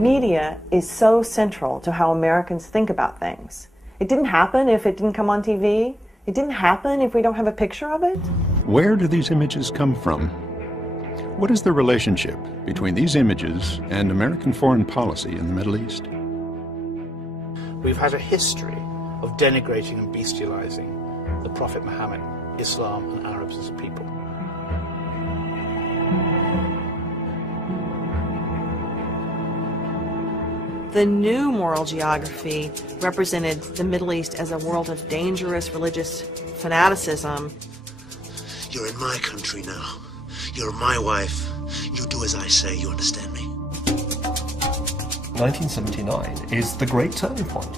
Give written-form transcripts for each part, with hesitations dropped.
Media is so central to how Americans think about things. It didn't happen if it didn't come on TV. It didn't happen if we don't have a picture of it. Where do these images come from? What is the relationship between these images and American foreign policy in the Middle East? We've had a history of denigrating and bestializing the Prophet Muhammad, Islam, and Arabs as a people. The new moral geography represented the Middle East as a world of dangerous religious fanaticism. You're in my country now. You're my wife. You do as I say, you understand me? 1979 is the great turning point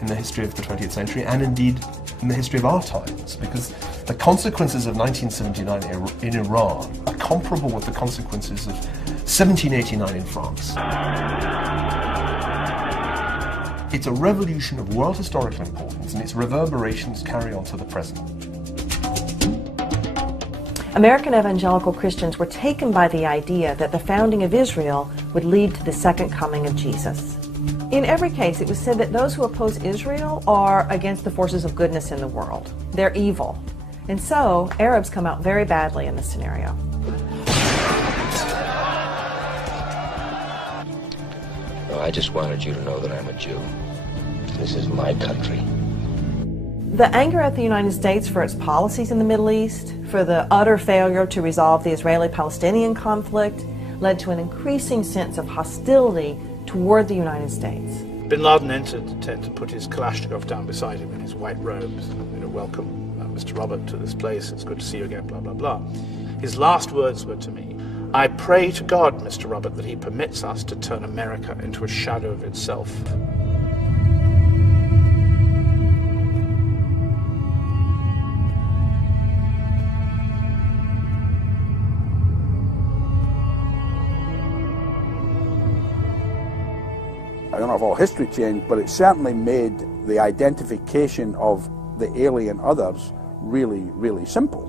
in the history of the 20th century, and indeed in the history of our times, because the consequences of 1979 in Iran are comparable with the consequences of 1789 in France. It's a revolution of world historical importance, and its reverberations carry on to the present. American evangelical Christians were taken by the idea that the founding of Israel would lead to the second coming of Jesus. In every case, it was said that those who oppose Israel are against the forces of goodness in the world. They're evil. And so, Arabs come out very badly in this scenario. No, I just wanted you to know that I'm a Jew. This is my country. The anger at the United States for its policies in the Middle East, for the utter failure to resolve the Israeli-Palestinian conflict, led to an increasing sense of hostility toward the United States. Bin Laden entered the tent and put his Kalashnikov down beside him in his white robes. Welcome, Mr. Robert, to this place. It's good to see you again, blah, blah, blah. His last words were to me, I pray to God, Mr. Robert, that he permits us to turn America into a shadow of itself. I don't know if all history changed, but it certainly made the identification of the alien others really, really simple.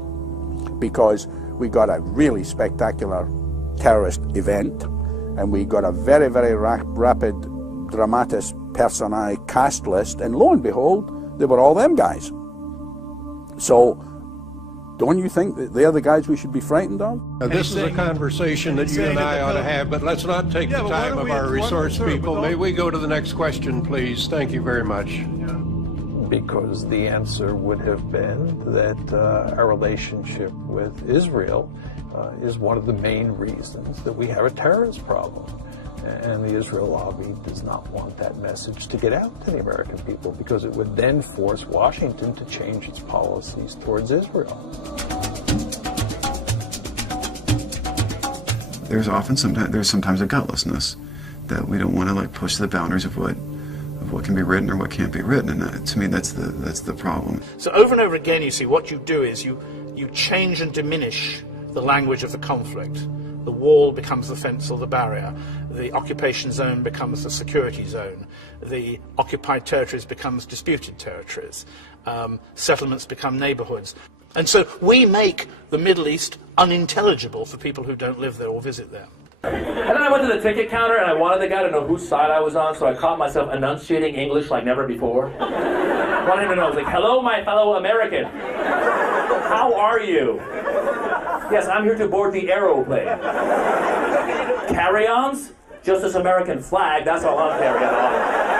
Because we got a really spectacular terrorist event, and we got a very, very rapid dramatis personae cast list, and lo and behold, they were all them guys. So, don't you think that they're the guys we should be frightened of? Now, this is a conversation that you and I ought to have, but let's not take the time of our resource people. May we go to the next question, please? Thank you very much. Because the answer would have been that our relationship with Israel is one of the main reasons that we have a terrorist problem. And the Israel lobby does not want that message to get out to the American people, because it would then force Washington to change its policies towards Israel. There's sometimes a gutlessness that we don't want to push the boundaries of what can be written or what can't be written, and to me that's the problem. So over and over again, you see, what you do is you change and diminish the language of the conflict. The wall becomes the fence or the barrier. The occupation zone becomes the security zone. The occupied territories becomes disputed territories. Settlements become neighborhoods. And so we make the Middle East unintelligible for people who don't live there or visit there. And then I went to the ticket counter and I wanted the guy to know whose side I was on, so I caught myself enunciating English like never before. Wanted him to know, I was like, hello, my fellow American. How are you? Yes, I'm here to board the aeroplane. Carry-ons? Just this American flag, that's all I'm carrying on.